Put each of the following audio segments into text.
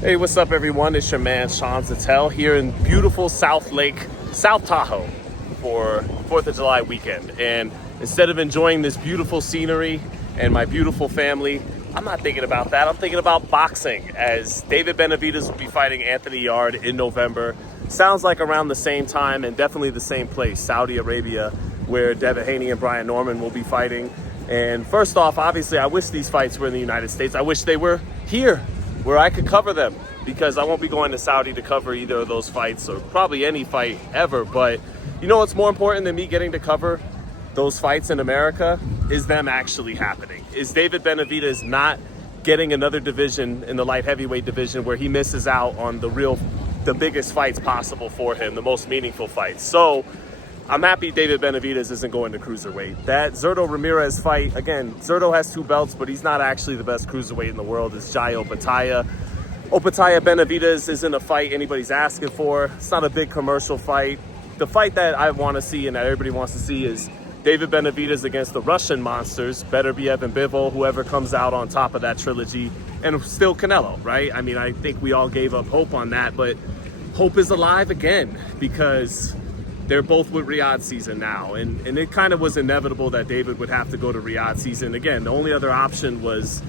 Hey, what's up, everyone? It's your man, Sean Zattel, here in beautiful South Lake, South Tahoe for 4th of July weekend. And instead of enjoying this beautiful scenery and my beautiful family, I'm not thinking about that. I'm thinking about boxing, as David Benavidez will be fighting Anthony Yarde in November. Sounds like around the same time and definitely the same place, Saudi Arabia, where Devin Haney and Brian Norman will be fighting. And first off, obviously, I wish these fights were in the United States. I wish they were here, where I could cover them, because I won't be going to Saudi to cover either of those fights, or probably any fight ever. But you know what's more important than me getting to cover those fights in America is them actually happening. Is David Benavidez not getting another division in the light heavyweight division where he misses out on the biggest fights possible for him, the most meaningful fights. So I'm happy David Benavidez isn't going to cruiserweight. That Zurdo Ramirez fight, again, Zurdo has 2 belts, but he's not actually the best cruiserweight in the world. It's Jai Opetaia. Opetaia Benavidez isn't a fight anybody's asking for. It's not a big commercial fight. The fight that I want to see and that everybody wants to see is David Benavidez against the Russian monsters, Beterbiev and Bivol, whoever comes out on top of that trilogy, and still Canelo, right? I mean, I think we all gave up hope on that, but hope is alive again, because they're both with Riyadh season now. And it kind of was inevitable that David would have to go to Riyadh season. Again, the only other option was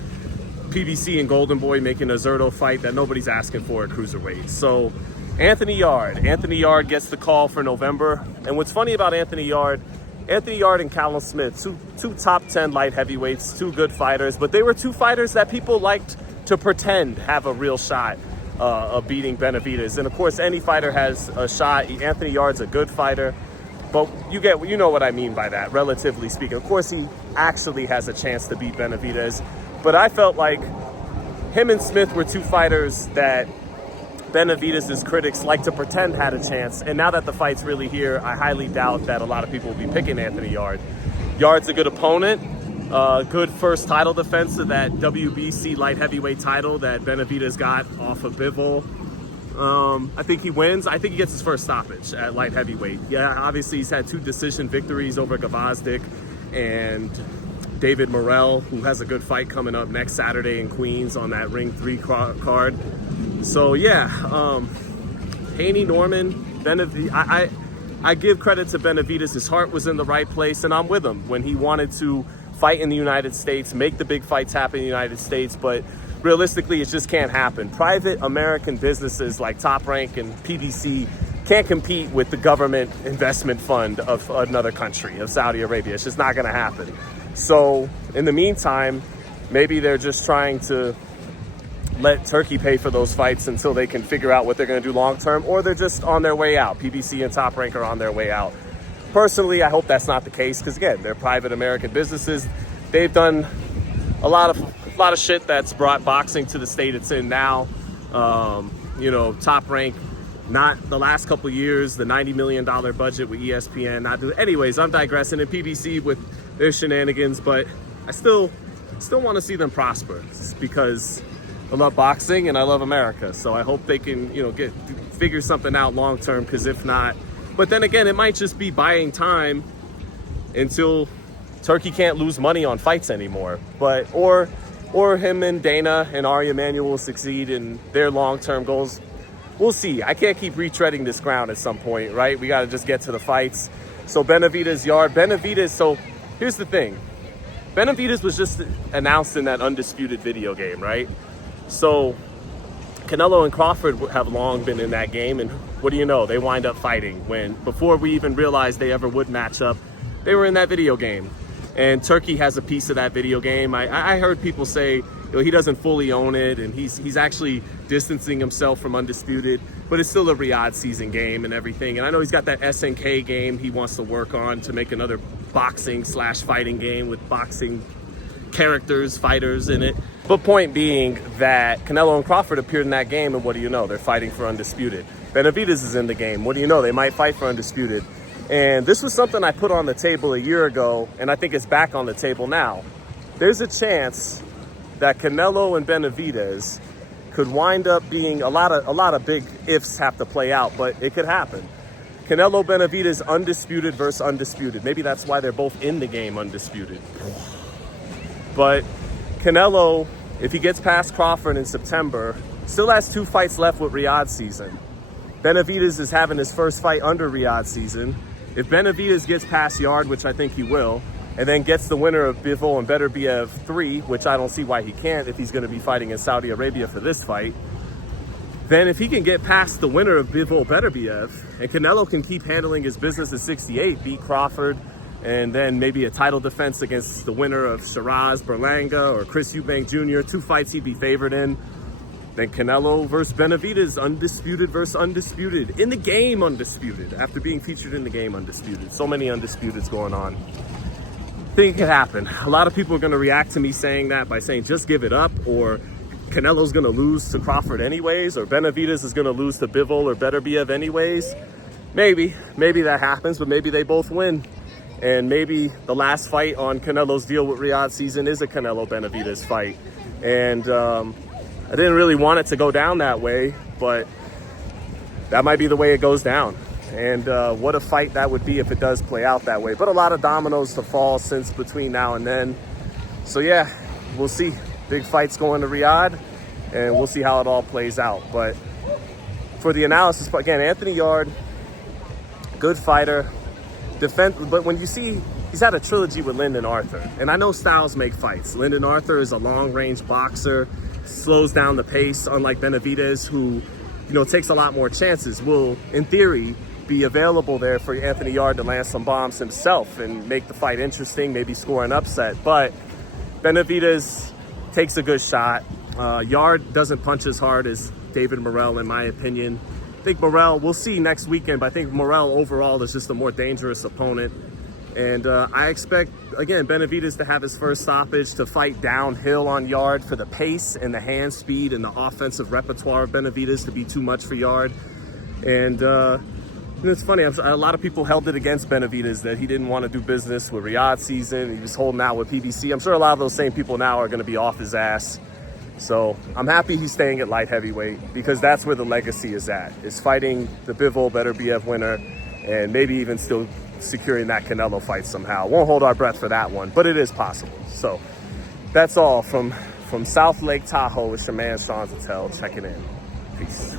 PBC and Golden Boy making a Zurdo fight that nobody's asking for at cruiserweight. So Anthony Yarde gets the call for November. And what's funny about Anthony Yarde and Callum Smith, two top 10 light heavyweights, 2 good fighters, but they were 2 fighters that people liked to pretend have a real shot of beating Benavidez. And of course, any fighter has a shot. Anthony Yarde's a good fighter, but you know what I mean by that, relatively speaking. Of course, he actually has a chance to beat Benavidez, but I felt like him and Smith were 2 fighters that Benavidez's critics like to pretend had a chance. And now that the fight's really here, I highly doubt that a lot of people will be picking Anthony Yarde. Yarde's a good opponent. Good first title defense of that WBC light heavyweight title that Benavidez got off of Bivol. I think he wins. I think he gets his first stoppage at light heavyweight. Yeah, obviously he's had 2 decision victories over Gvozdyk and David Morrell, who has a good fight coming up next Saturday in Queens on that Ring 3 card. So yeah, Haney, Norman, Benavidez. I give credit to Benavidez. His heart was in the right place, and I'm with him when he wanted to fight in the United States, make the big fights happen in the United States, but realistically, it just can't happen. Private American businesses like Top Rank and PBC can't compete with the government investment fund of another country, of Saudi Arabia. It's just not gonna happen. So in the meantime, maybe they're just trying to let Turkey pay for those fights until they can figure out what they're gonna do long term, or they're just on their way out. PBC and Top Rank are on their way out. Personally, I hope that's not the case, because again, they're private American businesses. They've done a lot of shit that's brought boxing to the state it's in now. You know, Top Rank, not the last couple years, the $90 million budget with ESPN. Anyways, I'm digressing. And PBC with their shenanigans, but I still want to see them prosper, because I love boxing and I love America. So I hope they can, figure something out long term, because if not, but then again, it might just be buying time until Turkey can't lose money on fights anymore. But or him and Dana and Ari Emanuel will succeed in their long-term goals. We'll see. I can't keep retreading this ground at some point, right? We got to just get to the fights. So Benavidez-Yarde. So here's the thing. Benavidez was just announced in that Undisputed video game, right? So Canelo and Crawford have long been in that game, and what do you know? They wind up fighting before we even realized they ever would match up. They were in that video game, and Turkey has a piece of that video game. I heard people say he doesn't fully own it, and he's actually distancing himself from Undisputed, but it's still a Riyadh season game and everything. And I know he's got that SNK game he wants to work on to make another boxing/fighting game with boxing characters, fighters in it. But point being that Canelo and Crawford appeared in that game, and what do you know? They're fighting for Undisputed. Benavidez is in the game. What do you know? They might fight for Undisputed. And this was something I put on the table a year ago, and I think it's back on the table now. There's a chance that Canelo and Benavidez could wind up being a lot of big ifs have to play out, but it could happen. Canelo Benavidez undisputed versus undisputed. Maybe that's why they're both in the game undisputed. But Canelo, if he gets past Crawford in September, Still has 2 fights left with Riyadh season. Benavidez is having his first fight under Riyadh season. If Benavidez gets past Yarde, which I think he will, and then gets the winner of Bivol and Beterbiev 3, which I don't see why he can't if he's going to be fighting in Saudi Arabia for this fight, then if he can get past the winner of Bivol Beterbiev, and Canelo can keep handling his business at 68, beat Crawford, and then maybe a title defense against the winner of Shiraz Berlanga or Chris Eubank Jr., 2 fights he'd be favored in, then Canelo versus Benavidez, undisputed versus undisputed. In the game, undisputed. After being featured in the game, undisputed. So many undisputeds going on. I think it could happen. A lot of people are going to react to me saying that by saying just give it up, or Canelo's going to lose to Crawford anyways, or Benavidez is going to lose to Bivol or Beterbiev anyways. Maybe that happens, but maybe they both win. And maybe the last fight on Canelo's deal with Riyadh season is a Canelo-Benavidez fight. And I didn't really want it to go down that way, but that might be the way it goes down. And what a fight that would be if it does play out that way. But a lot of dominoes to fall since between now and then. So yeah, we'll see. Big fights going to Riyadh, and we'll see how it all plays out. But for the analysis, again, Anthony Yarde, good fighter. But when you see, he's had a trilogy with Lyndon Arthur. And I know styles make fights. Lyndon Arthur is a long-range boxer, slows down the pace, unlike Benavidez, who, takes a lot more chances, will, in theory, be available there for Anthony Yarde to land some bombs himself and make the fight interesting, maybe score an upset. But Benavidez takes a good shot. Yarde doesn't punch as hard as David Morrell, in my opinion. I think Morrell, we'll see next weekend, but I think Morrell overall is just a more dangerous opponent. And I expect, again, Benavidez to have his first stoppage, to fight downhill on Yarde for the pace and the hand speed and the offensive repertoire of Benavidez to be too much for Yarde. And it's funny, a lot of people held it against Benavidez that he didn't want to do business with Riyadh season. He was holding out with PBC. I'm sure a lot of those same people now are going to be off his ass. So I'm happy he's staying at light heavyweight, because that's where the legacy is at, is fighting the Bivol Beterbiev winner and maybe even still securing that Canelo fight somehow. Won't hold our breath for that one, but it is possible. So that's all from South Lake Tahoe. It's your man Sean Zattel checking in. Peace.